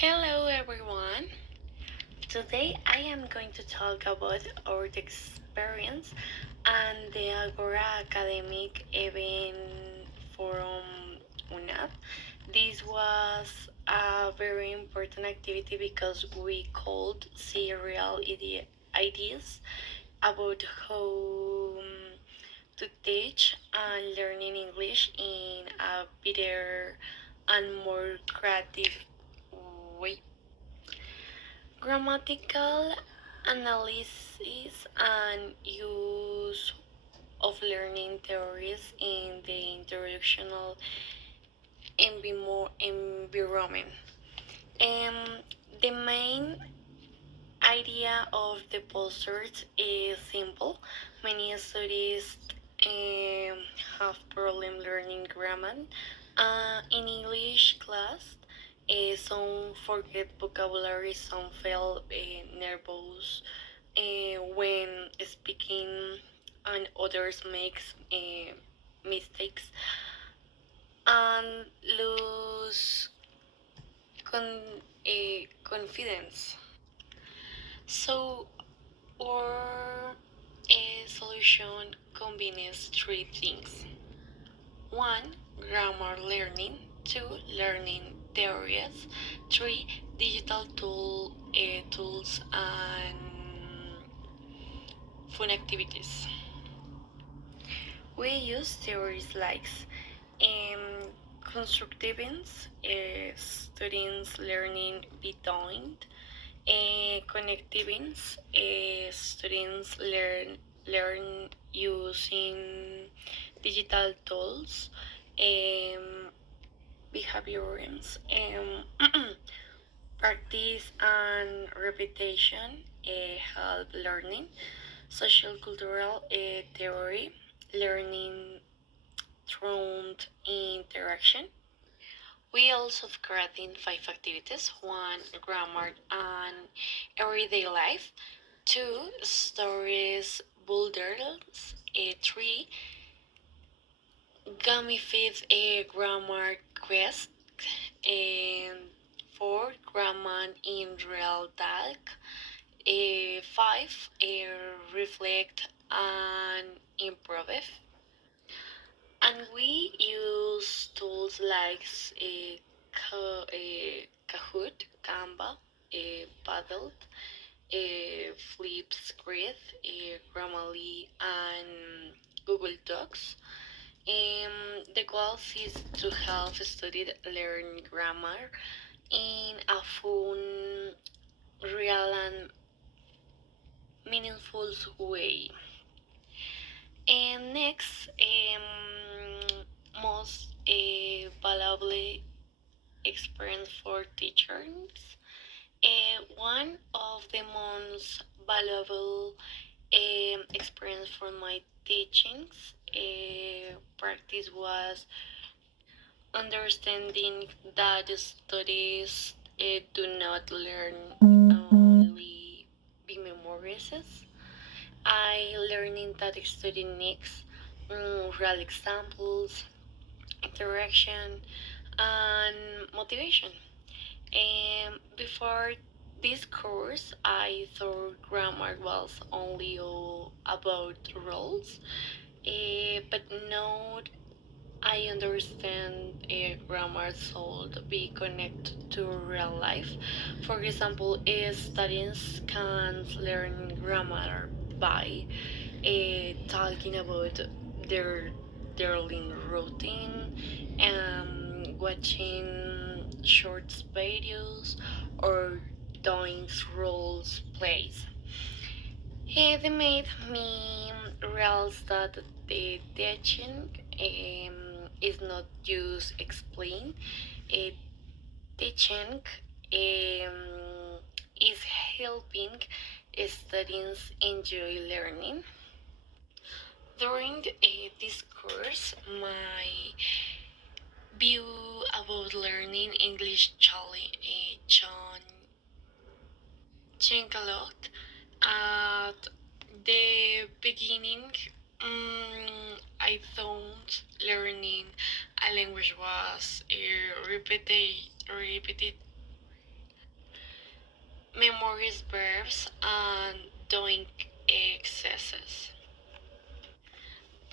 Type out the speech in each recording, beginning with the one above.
Hello everyone. Today I am going to talk about our experience and the Agora Academic event from UNAP. This was a very important activity because we could see real ideas about how to teach and learning English in a better and more creative way. Grammatical analysis and use of learning theories in the instructional environment. Um, the main idea of the posters is simple. Many students um, have problem learning grammar in English class. Some forget vocabulary, some feel nervous when speaking, and others make mistakes and lose confidence. So, our solution combines three things: one, grammar learning; two, learning theories; three, digital tools and fun activities. We use theories like um, constructivism, students learning beyond; connectivism, students learn using digital tools; um, behaviorism, practice and repetition help learning; social cultural theory, learning through interaction. We also creating five activities: one, grammar and everyday life; two, stories builders; three, gamified grammar quest; and four, grammar in real talk; five, reflect and improve. And we use tools like Kahoot, Canva, Paddle, Flipscript, Grammarly, and Google Docs. The goal is to help students learn grammar in a fun, real, and meaningful way. And next, most valuable experience for teachers. One of the most valuable experience for my teachings practice was understanding that the studies do not learn only be memorized. I learning that the study needs real examples, interaction, and motivation. Before this course, I thought grammar was only about rules, but now I understand grammar should be connected to real life. For example, students can learn grammar by talking about their daily routine, watching short videos, or doing roles plays. They made me realize that the teaching is not just explain. Uh, Teaching is helping students enjoy learning. During this course, my view about learning English changed a lot. At the beginning, I thought learning a language was repeated memories verbs and doing excesses.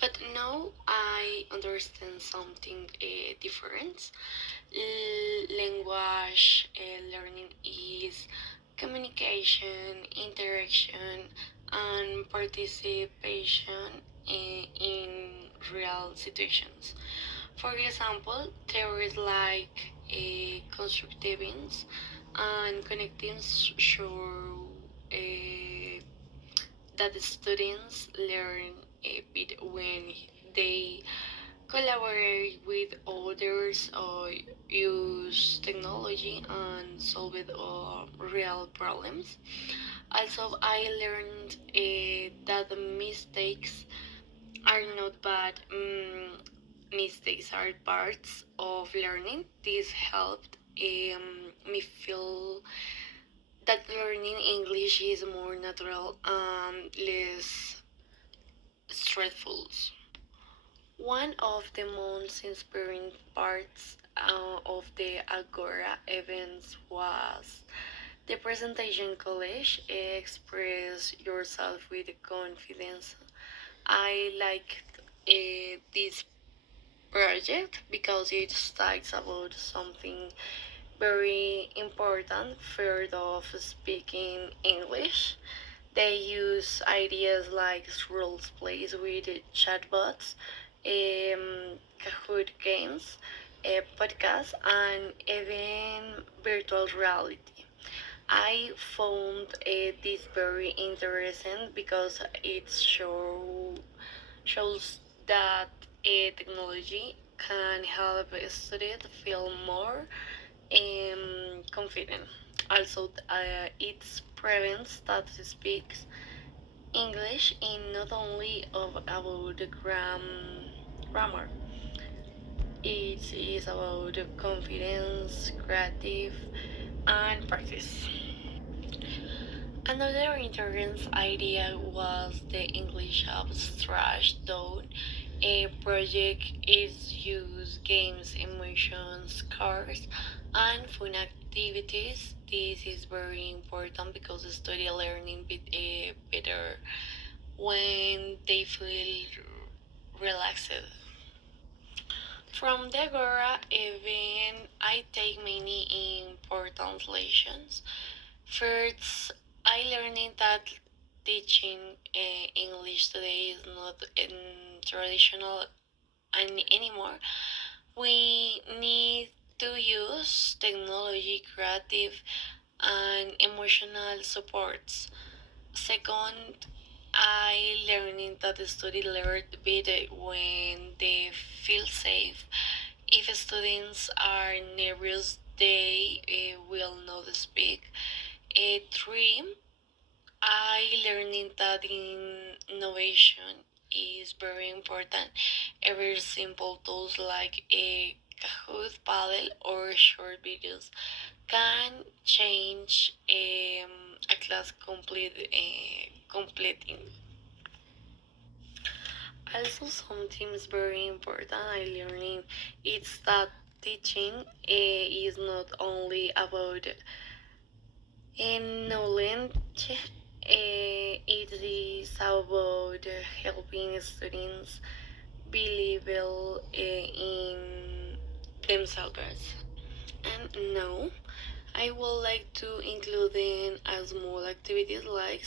But now I understand something different. Language learning is communication, interaction, and participation in real situations. For example, theories like constructivism and connecting show that the students learn a bit when they collaborate with others or use technology and solve real problems. Also, I learned that the mistakes are not bad. Mistakes are parts of learning. This helped me feel that learning English is more natural and less stressful. One of the most inspiring parts of the Agora events was the presentation college. Express yourself with confidence. I liked this project because it talks about something very important field of speaking English. They use ideas like role plays with chatbots, Kahoot games, podcasts, and even virtual reality. I found this very interesting because it shows that technology can help students feel more confident. Also, it prevents that speaks English in not only about the grammar. It is about confidence, creative, and practice. Another interesting idea was the English abstract zone. A project is use games, emotions, cards, and fun activities. This is very important because the study learning better when they feel relaxed. From the Agora event, I take many important lessons. First, I learned that teaching English today is not traditional anymore. We need to use technology, creative, and emotional supports. Second, I learning that the students learn better when they feel safe. If students are nervous, they will not speak. Three, I learning that innovation is very important. Every simple tools like a Kahoot, Paddle, or short videos can change a class completing. Also, something is very important I learning is that teaching is not only about knowledge. It is about helping students believe in themselves. And now I would like to include in a small activities like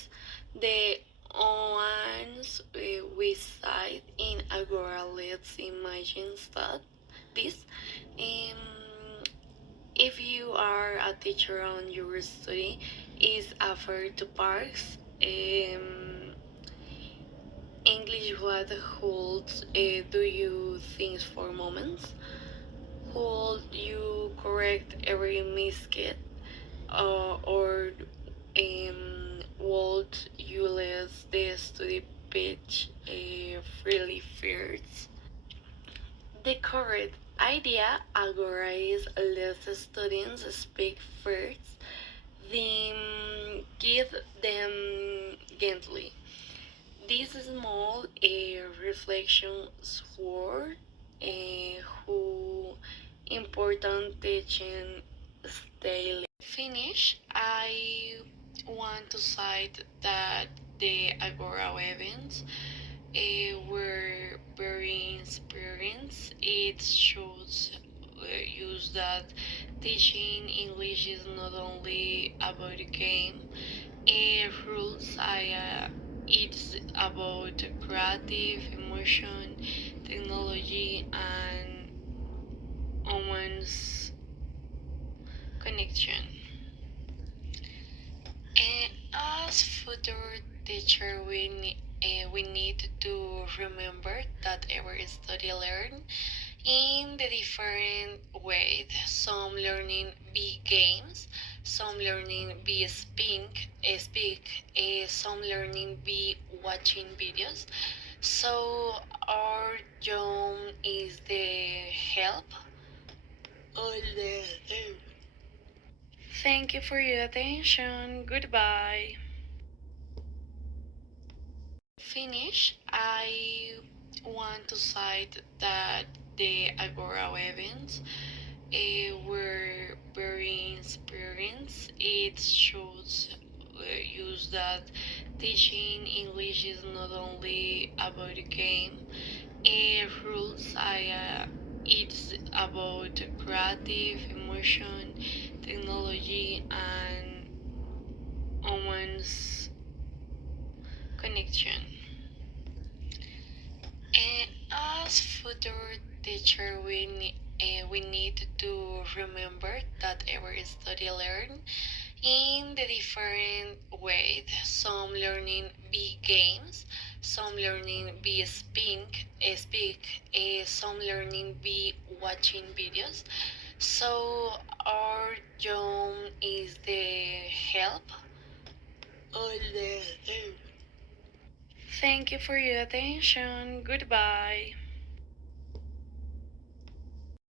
the ones we cite in Agora. Let's imagine that this. Um, if you are a teacher on your study, is offered to parks. English what holds do you think for moments? Hold you correct every mistake or would you let the study pitch freely first? The correct idea Agora is let the students speak first, then give them gently. This small reflections for who important teaching style. Finish, I want to cite that the Agora events were very inspiring. It shows use that teaching English is not only about the game rules. It's about creative emotion, technology, and humans connection. And as future teacher, we need to remember that every study learn in the different ways. Some learning be games, some learning be some learning be watching videos. So our job is the help all the time. Thank you for your attention. Goodbye. Finish. I want to cite that the Agora events were very inspiring. It shows use that teaching English is not only about the game rules. It's about creative emotion, technology, and humans connection. And as future teacher, we need to remember that every study learn in the different ways. Some learning be games, some learning be some learning be watching videos. So our job is the help all the time. Thank you for your attention. Goodbye.